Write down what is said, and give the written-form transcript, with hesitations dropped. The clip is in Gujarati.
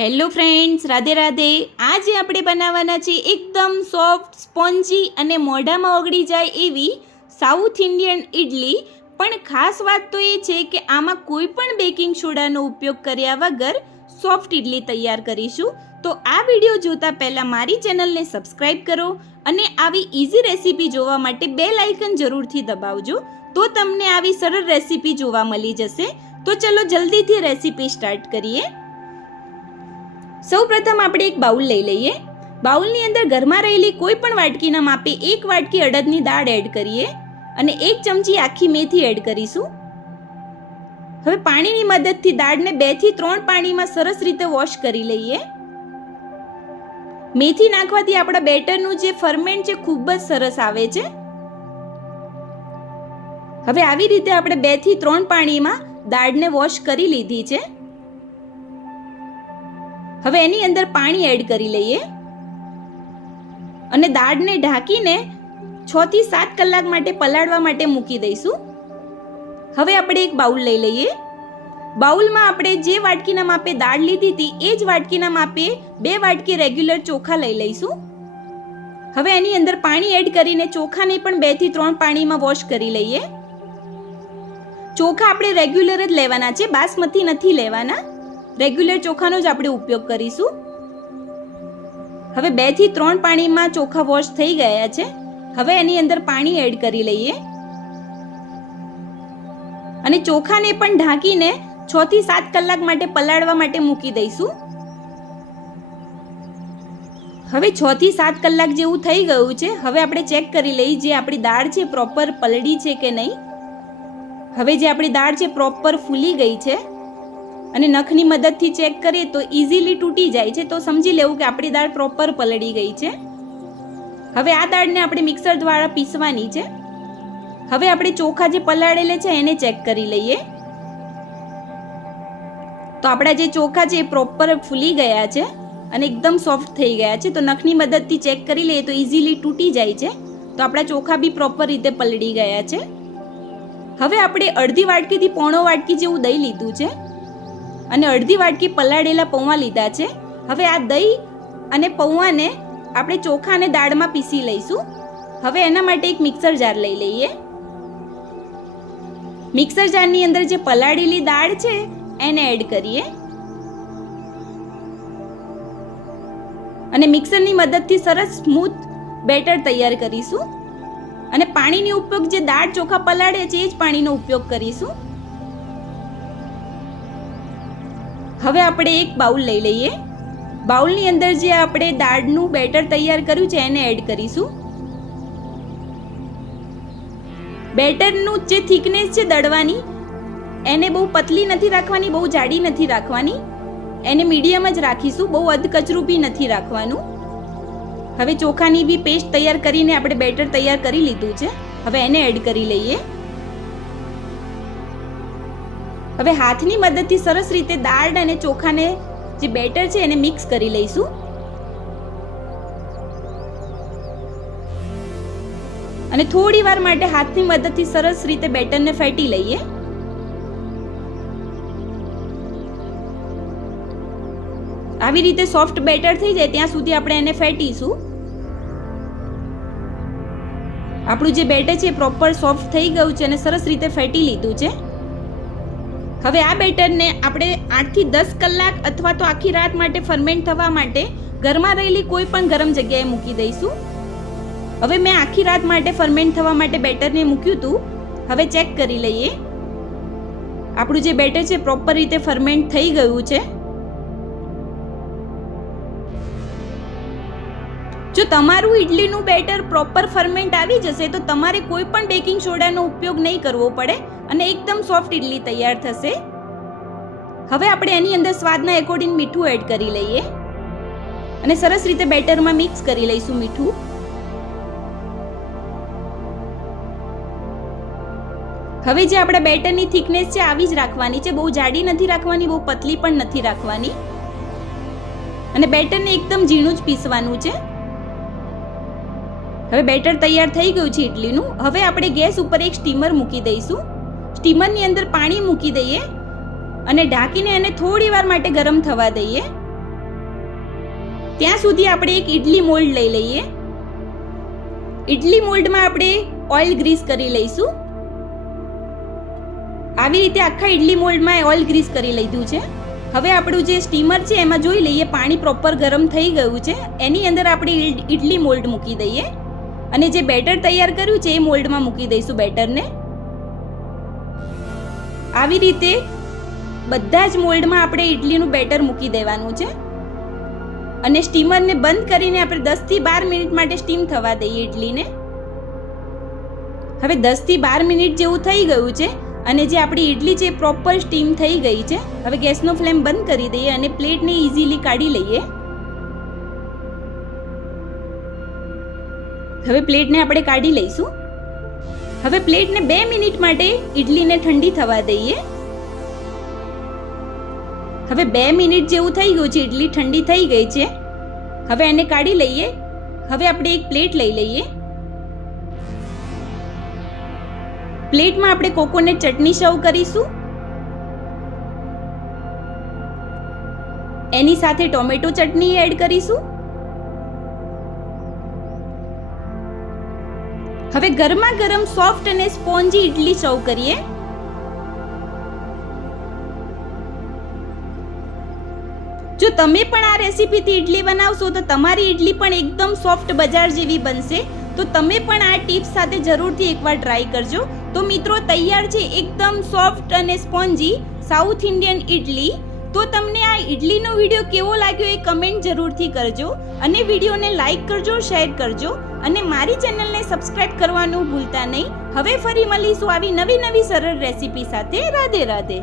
Hello friends, Radhe Radhe. આજે આપણે બનાવવાના છે એકદમ સોફ્ટ, સ્પોન્જી અને મોઢામાં ઓગળી જાય એવી સાઉથ ઇન્ડિયન ઇડલી. પણ ખાસ વાત તો એ છે કે આમાં કોઈ પણ બેકિંગ સોડાનો ઉપયોગ કર્યા વગર સોફ્ટ ઇડલી તૈયાર કરીશું. તો આ વિડીયો જોતા પહેલાં મારી ચેનલને સબસ્ક્રાઈબ કરો અને આવી ઇઝી રેસીપી જોવા માટે બેલ આઇકન જરૂરથી દબાવજો, તો તમને આવી સરળ રેસીપી જોવા મળી જશે. તો ચલો જલ્દીથી રેસીપી સ્ટાર્ટ કરીએ. સૌપ્રથમ આપણે એક બાઉલ લઈ લઈએ. બાઉલની અંદર ઘરમાં રહેલી કોઈ પણ વાટકીના માપે 1 વાટકી અડદની દાળ એડ કરીએ અને 1 ચમચી આખી મેથી એડ કરીશું. હવે પાણીની મદદથી દાળને 2 થી 3 પાણીમાં સરસ રીતે વોશ કરી લઈએ. મેથી નાખવાથી આપણા બેટરનું જે ફરમેન્ટ છે ખૂબ જ સરસ આવે છે. હવે આવી રીતે આપણે 2 થી 3 પાણીમાં દાળને વોશ કરી લીધી છે. હવે એની અંદર પાણી એડ કરી લઈએ અને દાળને ઢાંકીને 6 થી 7 કલાક માટે પલાળવા માટે મૂકી દઈશું. હવે આપણે એક બાઉલ લઈ લઈએ. બાઉલમાં આપણે જે વાટકીના માપે દાળ લીધી હતી એ જ વાટકીના માપે 2 વાટકી રેગ્યુલર ચોખા લઈ લઈશું. હવે એની અંદર પાણી એડ કરીને ચોખાને પણ 2 થી 3 પાણીમાં વોશ કરી લઈએ. ચોખા આપણે રેગ્યુલર જ લેવાના છે, બાસમતી નથી લેવાના. રેગ્યુલર ચોખાનો જ આપણે ઉપયોગ કરીશું. હવે 2 થી 3 પાણીમાં ચોખા વોશ થઈ ગયા છે. હવે એની અંદર પાણી એડ કરી લઈએ અને ચોખાને પણ ઢાંકીને 6 થી 7 કલાક માટે પલાળવા માટે મૂકી દઈશું. હવે 6 થી 7 કલાક જેવું થઈ ગયું છે. હવે આપણે ચેક કરી લઈએ જે આપણી દાળ છે પ્રોપર પલળી છે કે નહીં. હવે જે આપણી દાળ છે પ્રોપર ફૂલી ગઈ છે અને નખની મદદથી ચેક કરીએ તો ઇઝીલી તૂટી જાય છે, તો સમજી લેવું કે આપણી દાળ પ્રોપર પલળી ગઈ છે. હવે આ દાળને આપણે મિક્સર દ્વારા પીસવાની છે. હવે આપણે ચોખા જે પલાળેલા છે એને ચેક કરી લઈએ. તો આપણા જે ચોખા છે એ પ્રોપર ફૂલી ગયા છે અને એકદમ સોફ્ટ થઈ ગયા છે. તો નખની મદદથી ચેક કરી લઈએ તો ઇઝીલી તૂટી જાય છે. તો આપણા ચોખા બી પ્રોપર રીતે પલળી ગયા છે. હવે આપણે અડધી વાટકીથી પોણો વાટકી જેવું દહીં લીધું છે અને અડધી વાટકી પલાળેલા પૌવા લીધા છે. હવે આ દહીં અને પૌવાને આપણે ચોખા અને દાળમાં પીસી લઈશું. હવે એના માટે એક મિક્સર જાર લઈ લઈએ. મિક્સર જારની અંદર જે પલાળેલી દાળ છે એને એડ કરીએ અને મિક્સરની મદદથી સરસ સ્મૂથ બેટર તૈયાર કરીશું. અને પાણીનો ઉપયોગ જે દાળ ચોખા પલાળે છે એ જ પાણીનો ઉપયોગ કરીશું. હવે આપણે એક બાઉલ લઈ લઈએ. બાઉલની અંદર જે આપણે દાળનું બેટર તૈયાર કર્યું છે એને એડ કરીશું. બેટરનું જે થિકનેસ છે દળવાની એને બહુ પતલી નથી રાખવાની, બહુ જાડી નથી રાખવાની, એને મીડિયમ જ રાખીશું. બહુ અધકચરું બી નથી રાખવાનું. હવે ચોખાની બી પેસ્ટ તૈયાર કરીને આપણે બેટર તૈયાર કરી લીધું છે. હવે એને એડ કરી લઈએ. હવે હાથની મદદથી સરસ રીતે દાળ અને ચોખાને જે બેટર છે એને મિક્સ કરી લઈશું. અને થોડી વાર માટે હાથની મદદથી સરસ રીતે બેટરને ફેટી લઈએ. આવી રીતે સોફ્ટ બેટર થઈ જાય ત્યાં સુધી આપણે એને ફેટીશું. આપણું જે બેટર છે પ્રોપર સોફ્ટ થઈ ગયું છે અને સરસ રીતે ફેટી લીધું છે. હવે આ બેટરને આપણે 8 થી 10 કલાક અથવા તો આખી રાત માટે ફરમેન્ટ થવા માટે ઘરમાં રહેલી કોઈ પણ ગરમ જગ્યાએ મૂકી દઈશું. હવે મેં આખી રાત માટે ફરમેન્ટ થવા માટે બેટરને મૂક્યું હતું. હવે ચેક કરી લઈએ. આપણું જે બેટર છે પ્રોપર રીતે ફરમેન્ટ થઈ ગયું છે. જો તમારું ઇડલીનું બેટર પ્રોપર ફરમેન્ટ આવી જશે તો તમારે કોઈ પણ બેકિંગ સોડાનો ઉપયોગ નહીં કરવો પડે અને એકદમ સોફ્ટ ઇડલી તૈયાર થશે. હવે આપણે એની અંદર સ્વાદના એકોર્ડિંગ મીઠું એડ કરી લઈએ અને સરસ રીતે બેટરમાં મિક્સ કરી લઈશું મીઠું. હવે જે આપણા બેટરની થિકનેસ છે આવી જ રાખવાની છે, બહુ જાડી નથી રાખવાની, બહુ પતલી પણ નથી રાખવાની. અને બેટરને એકદમ ઝીણું જ પીસવાનું છે. હવે બેટર તૈયાર થઈ ગયું છે ઇડલીનું. હવે આપણે ગેસ ઉપર એક સ્ટીમર મૂકી દઈશું. સ્ટીમરની અંદર પાણી મૂકી દઈએ અને ઢાંકીને એને થોડી વાર માટે ગરમ થવા દઈએ. ત્યાં સુધી આપણે એક ઇડલી મોલ્ડ લઈ લઈએ. ઇડલી મોલ્ડમાં આપણે ઓઇલ ગ્રીસ કરી લઈશું. આવી રીતે આખા ઇડલી મોલ્ડમાં ઓઇલ ગ્રીસ કરી લીધું છે. હવે આપણું જે સ્ટીમર છે એમાં જોઈ લઈએ પાણી પ્રોપર ગરમ થઈ ગયું છે. એની અંદર આપણે ઇડલી મોલ્ડ મૂકી દઈએ અને જે બેટર તૈયાર કર્યું છે એ મોલ્ડમાં મૂકી દઈશું બેટરને. આવી રીતે બધા જ મોલ્ડમાં આપણે ઇડલીનું બેટર મૂકી દેવાનું છે અને સ્ટીમરને બંધ કરીને આપણે 10 થી 12 મિનિટ માટે સ્ટીમ થવા દઈએ ઇડલીને. હવે 10 થી 12 મિનિટ જેવું થઈ ગયું છે અને જે આપણી ઇડલી છે પ્રોપર સ્ટીમ થઈ ગઈ છે. હવે ગેસનો ફ્લેમ બંધ કરી દઈએ અને પ્લેટને ઇઝીલી કાઢી લઈએ. હવે પ્લેટને આપણે કાઢી લઈશું. હવે પ્લેટને 2 મિનિટ માટે ઇડલીને ઠંડી થવા દઈએ. હવે 2 મિનિટ જેવું થઈ ગયું છે, ઇડલી ઠંડી થઈ ગઈ છે. હવે એને કાઢી લઈએ. હવે આપણે એક પ્લેટ લઈ લઈએ. પ્લેટમાં આપણે કોકોનટ ચટણી સર્વ કરીશું. એની સાથે ટોમેટો ચટણી એડ કરીશું. હવે ગરમા ગરમ સોફ્ટ અને સ્પોન્જી ઇડલી સર્વ કરીએ. જો તમે પણ આ રેસીપીથી ઇડલી બનાવશો તો તમારી ઇડલી પણ એકદમ સોફ્ટ બજાર જેવી બનશે. તો તમે પણ આ ટિપ્સ સાથે જરૂરથી એકવાર ટ્રાય કરજો. તો મિત્રો તૈયાર છે એકદમ સોફ્ટ અને સ્પોન્જી સાઉથ ઇન્ડિયન ઇડલી. તો તમને આ ઇડલીનો વિડીયો કેવો લાગ્યો એ કમેન્ટ જરૂરથી કરજો અને વિડીયોને લાઈક કરજો, શેર કરજો અને મારી ચેનલને સબસ્ક્રાઇબ કરવાનું ભૂલતા નહીં. હવે ફરી મળીશું આવી નવી સરળ રેસીપી સાથે. રાધે રાધે.